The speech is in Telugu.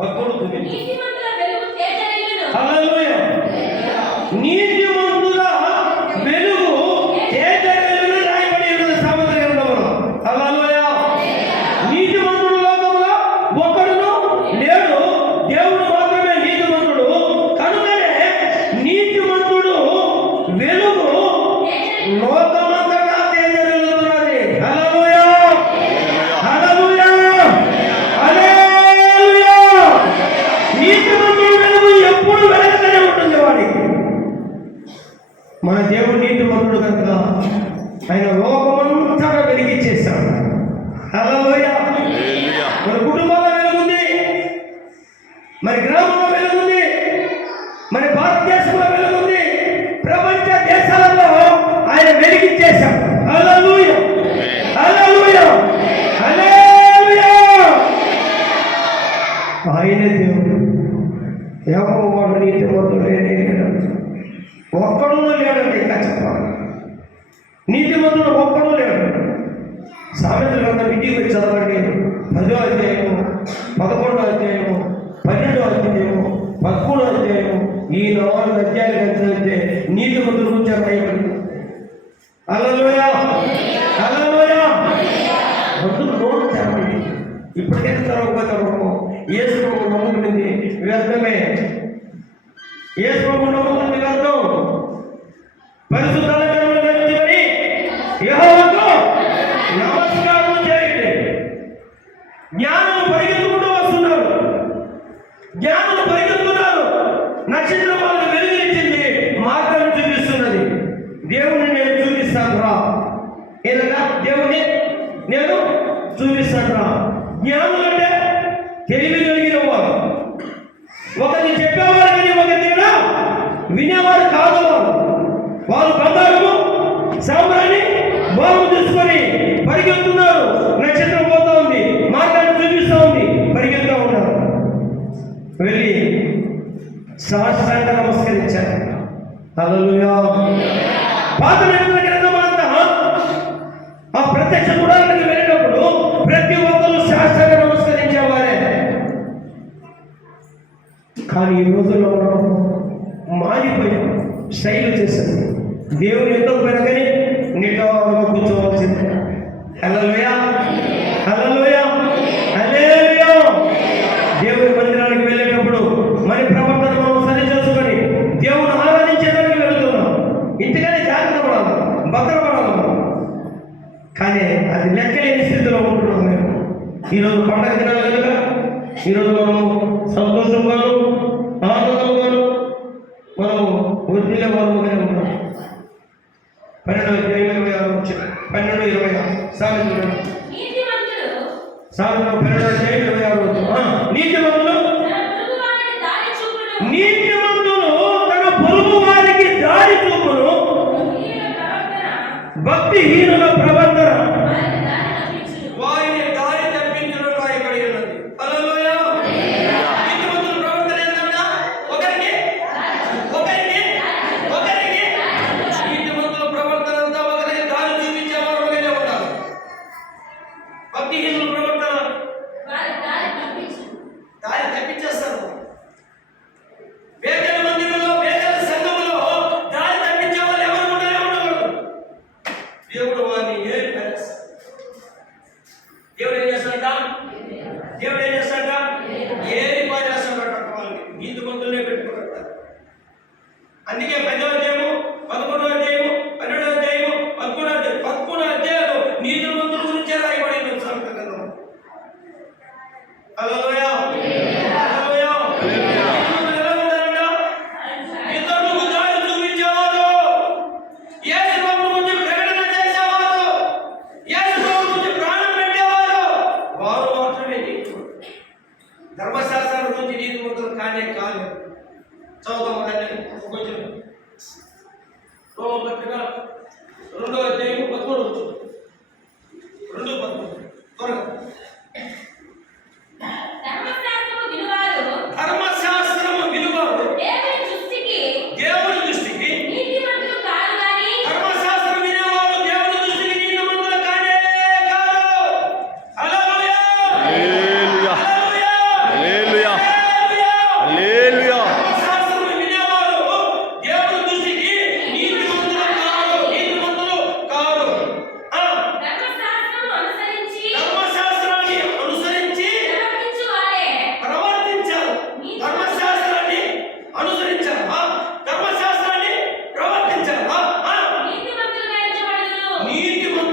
భక్తుడు నీతిమంతుల వెలుగు తేజరిల్లును. హల్లెలూయా. నీతిమంతుల వెలుగు తేజరిల్లును రాయబడి ఉన్నది సామెతల గ్రంథంలో. హల్లెలూయా. నీతిమంతుడు లోకములో ఒక్కడును లేడు, దేవుడు మాత్రమే నీతిమంతుడు. కనుకనే నీతిమంతుడు వెలుగు లోకమంతటా తేజరిల్లుతున్నది. హల్లెలూయా. హల్లెలూయా. హల్లెలూయా. నీతిమంతుడు వెలుగు ఎప్పుడు వెలగనే ఉంటుంది వాడికి. మన దేవుడు నీతిమంతుడు కనుక ఆయన లోకమంతటా వెలిగించేస్తాడు. హల్లెలూయా. మన కుటుంబంలో వెలుగుంది, మరి గ్రామంలో వెలుగుంది, మన భారతదేశంలో వెలుగుంది, ప్రపంచ దేశాలలో ఆయన వెలిగించేశాం. హల్లెలూయా. హల్లెలూయా. హల్లెలూయా. ఆయన దేవుడు ఎవరు వాడు నీతిమంతుడు లేనే లేడు, ఒక్కడూ లేడండి. ఇంకా చెప్పాలి, నీతిమంతుడు ఒక్కడూ లేడు. సామెతల గ్రంథం ఇంటికి వచ్చి చదవండి. 10వ అధ్యాయము, 11వ అధ్యాయము, 12వ అధ్యాయము, 13వ అధ్యాయము, ఈ 4 అధ్యాయాలు చదివితే నీతిమంతుల గురించి రాయబడింది. హల్లెలూయా. హల్లెలూయా. మందులు నోరు తెరవండి. ఇప్పటికైనా చదవకపోతే యేసు ప్రభువు నమ్ముకునింది వ్యర్థమే. యేసు ప్రభువు నమ్ముకునింది వ్యర్థం. పరిశుద్ధాత్మ నిలిచి యెహోవాకు నమస్కారం చేయండి. జ్ఞానులు పరిగెత్తుకుంటూ వస్తున్నారు, జ్ఞానులు పరిగెత్తున్నారు. నక్షత్రం వాళ్ళకు వెలుగునిచ్చింది, మార్గం చూపిస్తున్నది. దేవుని నేను చూపిస్తాను రా. ఏదన్నా దేవుని నేను చూపిస్తాను రా. జ్ఞానులు అంటే తెలివి కలిగిన వారు. ఒకరిని చెప్పేవారు కానీ ఒకరిని వినేవారు కాదు. వారు బంగారము సాంబ్రాన్ని బాగు తీసుకొని పరిగెత్తున్నారు. నక్షత్రం పోతా ఉంది, మార్గాన్ని చూపిస్తూ ఉంది, పరిగెత్తుతూ ఉన్నారు. వెళ్ళి సాష్టాంగ నమస్కరించారు. హల్లెలూయా. పాత నిబంధన గ్రంథం అంతా ఆ ప్రత్యక్ష గుడారానికి వెళ్ళినప్పుడు ప్రతి ఒక్కరు సాష్టాంగ నమస్కరించేవారే. కానీ ఈ రోజుల్లో మారిపోయాం, శైలి చేసింది. దేవుని ఎంతో పోయినా కానీ నిటారుగా కూర్చోవలసిందే. హల్లెలూయా. హల్లెలూయా. హల్లెలూయా. దేవుని మందిరానికి వెళ్ళేటప్పుడు మన ప్రవర్తన మనం సరి చేసుకొని దేవుని ఆరాధించేదానికి వెళుతున్నాం. ఇంటికనే జాగ్రత్త పడాలి, భద్రపడాలి. కానీ అది లెక్కలేని స్థితిలో ఉంటున్నాం మేము. ఈరోజు పండగ దినాలు కనుక ఈరోజు మనము సంతోషంగాను ఆనందంగాను మనం వృద్ధిలో వరముగానే ఉంటాం. 12:26 12:26 సామెతలు నీతిమంతుడు 12:26 నీతిమంతులు తన పొరుగు వారికి దారి చూపును, భక్తిహీనుల ప్రవర్తన వారిని దారి తప్పించును రాయబడి ఉన్నది. హల్లెలూయా. నీతిమంతుల ప్రవర్తన ఏంటన్నా? ఒకరికి నీతిమంతుల ప్రవర్తన అంతా ఒకరికి దారి చూపించేవారు ఒకరే ఉంటారు. భక్తిహీనుల ప్రవర్తన దారి తప్పించేస్తారు. వేదన మందిరంలో, వేదన సంఘములో దారి తప్పించే వాళ్ళు ఎవరు ఉండకూడదు. దేవుడు వారిని దేవుడు ఏం చేస్తాడట? ఏది పని చేస్తాడట? వాళ్ళని నీతిమంతులనే పెట్టుకుంటారు. అందుకే 10వ అధ్యాయము, 11వ అధ్యాయము, 12వ అధ్యాయము, 13వ అధ్యాయాలు నీతిమంతుల గురించే రాయబడింది సామెతల గ్రంథంలో. హల్లెలూయా. హల్లెలూయా. నీతిమంతులు ఎలా ఉంటారంట? ఇతరులకు దారి చూపించేవారు, యేసు ప్రభువు గురించి ప్రకటన చేసేవారు, యేసు ప్రభువు గురించి ప్రాణం పెట్టేవారు, వారు మాత్రమే నీతిమంతులు. ధర్మశాస్త్రం గురించి నీతిమంతులు కానే కాదు. చదువుతాం కొంచెం. రోమపత్రిక 2వ అధ్యాయం 13 త్వరగా